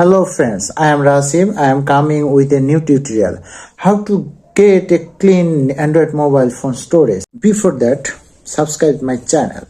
Hello friends, I am Rasim. I am coming with a new tutorial. How to get a clean Android mobile phone storage. Before that, subscribe my channel.